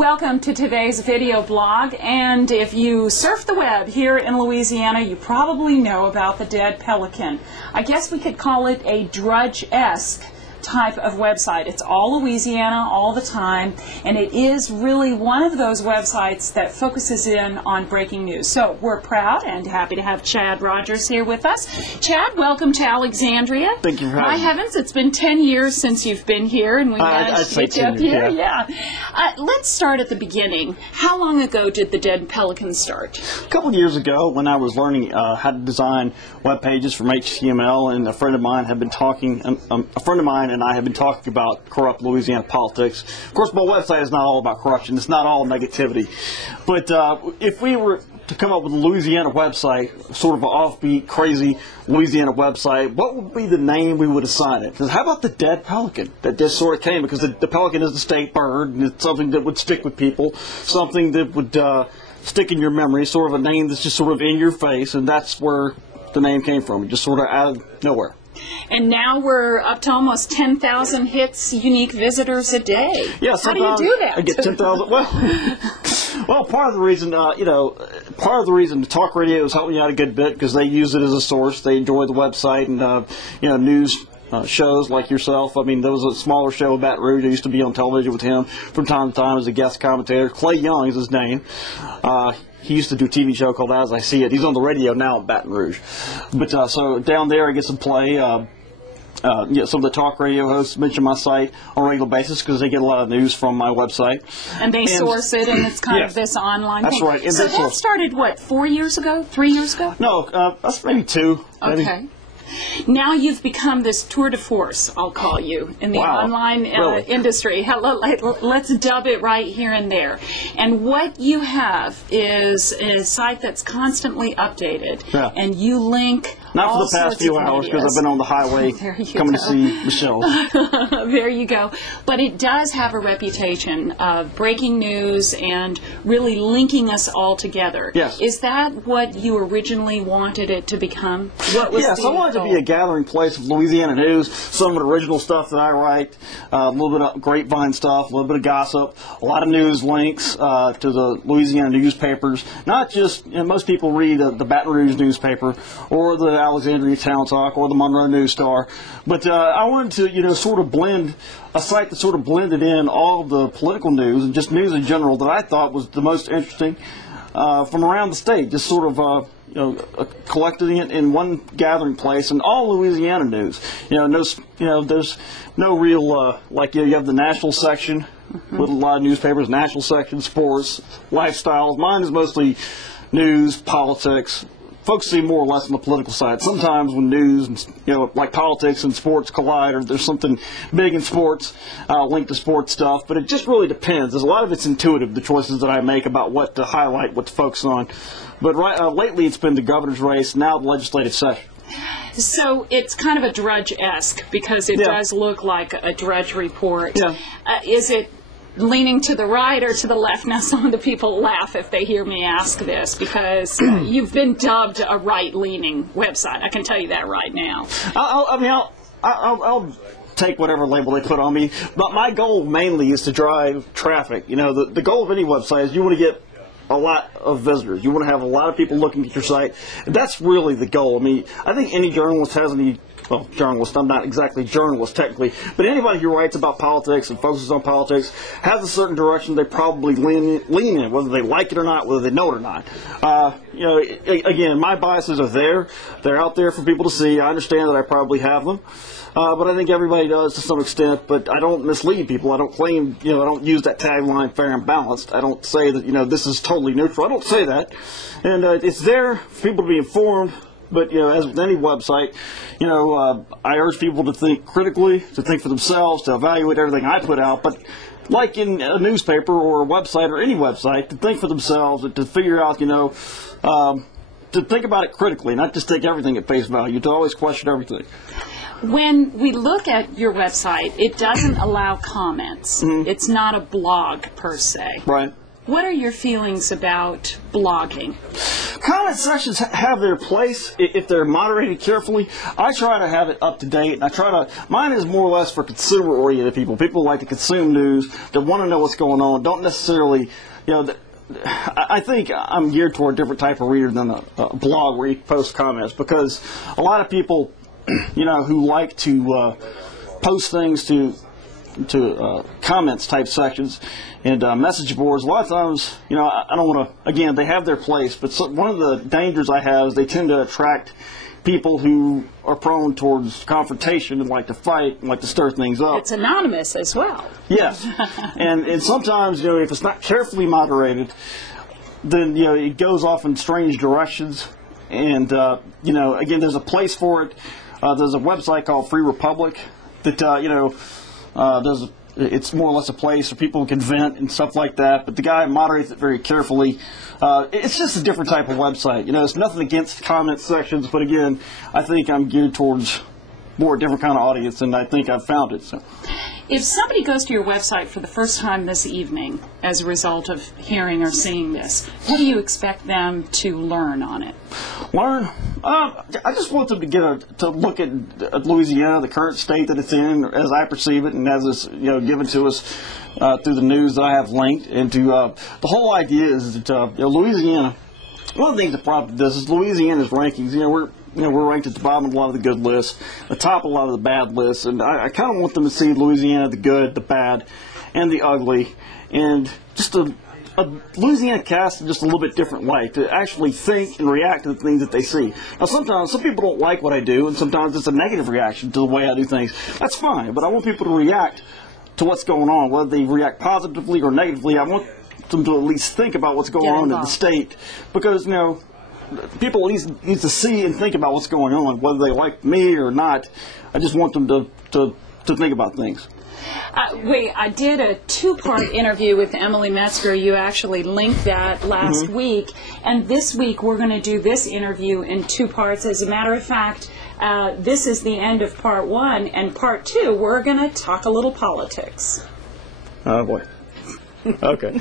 Welcome to today's video blog, and if you surf the web here in Louisiana, you probably know about the dead pelican. I guess we could call it a Drudge-esque type of website. It's all Louisiana all the time, and it is really one of those websites that focuses in on breaking news. So we're proud and happy to have Chad Rogers here with us. Chad, welcome to Alexandria. Thank you for having me. My heavens, it's been 10 years since you've been here, and we managed to get you up here. Yeah. Let's start at the beginning. How long ago did the dead pelican start? A couple of years ago, when I was learning how to design web pages from HTML, and a friend of mine and I have been talking about corrupt Louisiana politics. Of course, my website is not all about corruption. It's not all negativity. But if we were to come up with a Louisiana website, sort of an offbeat, crazy Louisiana website, what would be the name we would assign it? Because how about the dead pelican? That just sort of came because the pelican is the state bird, and it's something that would stick with people, something that would stick in your memory, sort of a name that's just sort of in your face, and that's where the name came from, just sort of out of nowhere. And now we're up to almost 10,000 hits, unique visitors a day. Yeah, how do you do that? I get 10,000. Well, part of the reason, part of the reason the talk radio is helping me out a good bit because they use it as a source. They enjoy the website and news shows like yourself. I mean, there was a smaller show in Baton Rouge. I used to be on television with him from time to time as a guest commentator. Clay Young is his name. He used to do a TV show called As I See It. He's on the radio now in Baton Rouge. But so down there I get some play. Some of the talk radio hosts mention my site on a regular basis because they get a lot of news from my website. And they source it, and it's kind of this online thing. That's right. And so that started, what, 4 years ago? 3 years ago? No, that's maybe 2. Okay. Maybe. Now you've become this tour de force, I'll call you, in the online industry. Let's dub it right here and there. And what you have is a site that's constantly updated, and you link not for the past few hours because I've been on the highway coming to see Michelle. There you go. But it does have a reputation of breaking news and really linking us all together. Yes. Is that what you originally wanted it to become? What was I wanted to be a gathering place of Louisiana news, some of the original stuff that I write, a little bit of grapevine stuff, a little bit of gossip, a lot of news links to the Louisiana newspapers. Not just, most people read the Baton Rouge newspaper or the Alexandria Town Talk or the Monroe News Star, but I wanted to, sort of blend a site that sort of blended in all the political news and just news in general that I thought was the most interesting from around the state, just sort of collecting it in one gathering place, and all Louisiana news. There's no real you have the national section with a lot of newspapers, national section, sports, lifestyles. Mine is mostly news, politics, focusing more or less on the political side. Sometimes when news and like politics and sports collide, or there's something big in sports linked to sports stuff, but it just really depends. There's a lot of it's intuitive, the choices that I make about what to highlight, what to focus on. But lately it's been the governor's race, now the legislative session. So it's kind of a Drudge-esque because it does look like a Drudge report. Yeah. Is it leaning to the right or to the left? Now some of the people laugh if they hear me ask this because you've been dubbed a right-leaning website. I can tell you that right now. I'll take whatever label they put on me, but my goal mainly is to drive traffic. The goal of any website is you want to get a lot of visitors. You want to have a lot of people looking at your site. That's really the goal. I mean, I think any journalist has journalist, I'm not exactly a journalist technically, but anybody who writes about politics and focuses on politics has a certain direction they probably lean in, whether they like it or not, whether they know it or not. Again, my biases are there. They're out there for people to see. I understand that I probably have them. But I think everybody does to some extent, but I don't mislead people. I don't claim, I don't use that tagline, fair and balanced. I don't say that, this is totally neutral. I don't say that. And it's there for people to be informed. But, as with any website, I urge people to think critically, to think for themselves, to evaluate everything I put out. But like in a newspaper or a website or any website, to think for themselves and to figure out, to think about it critically, not just take everything at face value, to always question everything. When we look at your website, it doesn't allow comments. It's not a blog per se. Right. What are your feelings about blogging? comment sections have their place if they're moderated carefully. I try to have it up to date, and mine is more or less for consumer-oriented people. People who like to consume news, that want to know what's going on, don't necessarily, I think I'm geared toward a different type of reader than a blog where you post comments, because a lot of people, who like to post things to comments type sections and message boards, a lot of times, I don't want to, again, they have their place, but one of the dangers I have is they tend to attract people who are prone towards confrontation and like to fight and like to stir things up. It's anonymous as well. Yes. and sometimes, if it's not carefully moderated, then, it goes off in strange directions. And, again, there's a place for it. There's a website called Free Republic that, it's more or less a place where people can vent and stuff like that, but the guy moderates it very carefully. It's just a different type of website. It's nothing against comment sections, but again, I think I'm geared towards more a different kind of audience, and I think I've found it. So, if somebody goes to your website for the first time this evening as a result of hearing or seeing this, what do you expect them to learn on it? Learn? I just want them to look at Louisiana, the current state that it's in, as I perceive it, and as it's given to us through the news that I have linked. And the whole idea is that Louisiana. One of the things that prompted this is Louisiana's rankings. We're ranked at the bottom of a lot of the good lists, the top of a lot of the bad lists, and I kind of want them to see Louisiana, the good, the bad, and the ugly, and just a Louisiana cast in just a little bit different light, to actually think and react to the things that they see. Now, sometimes some people don't like what I do, and sometimes it's a negative reaction to the way I do things. That's fine, but I want people to react to what's going on, whether they react positively or negatively. I want them to at least think about what's going on in the state, because people at least need to see and think about what's going on, whether they like me or not. I just want them to think about things. I did a two-part interview with Emily Metzger. You actually linked that last week, and this week we're going to do this interview in two parts. As a matter of fact, this is the end of part one, and part two we're going to talk a little politics. Oh boy. Okay.